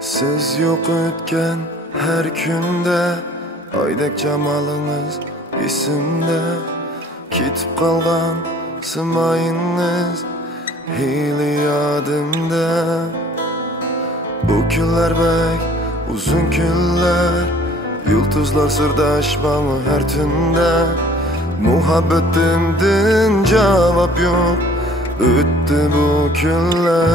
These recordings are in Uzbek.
Siz yok ötken her günde Aydek camalınız isimde Kitip kalgan sımayınız hili yadımda. Bu günler bek uzun günler Yıldızlar sırdaşmamı her tünde Muhabbetimden cevap yok Öttü bu günler.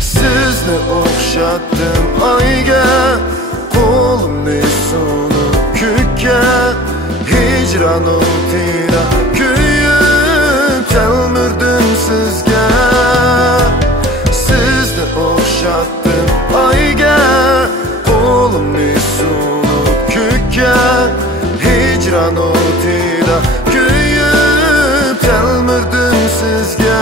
Sizni okşattım ayga Kolumni sunup kükke Hicran o'tida kuyib telmirdim sizga. Sizni okşattım ayga Kolumni sunup kükke Hicran o'tida kuyib telmirdim sizga.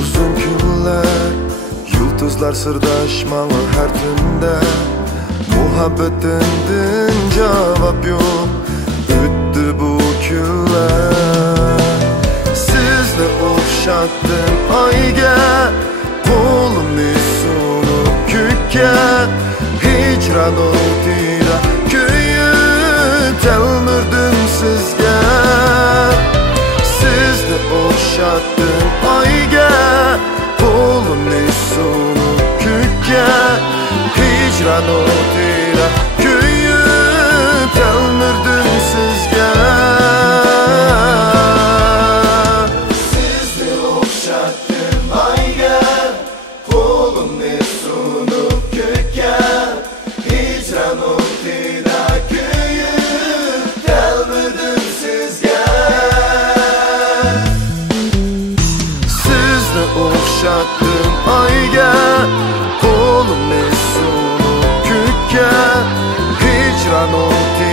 Uzun günler Yıldızlar sırdaşmalı her tünde Muhabbetimden cevap yok Öttü bu günler. Sizni okşattım ayga Kolumni sunup kükke Hicran o'tida kuyib telmirdim sizga. Sizni okşattım ayga Kolumni sunup kükke Hicran o'tida kuyib telmirdim sizga. Sizni okşattım ayga Kolumni sunup kükke Hicran o'tida kuyib telmirdim sizga. Okşattım ayga Kolumni sunup kükke Hicran o'tida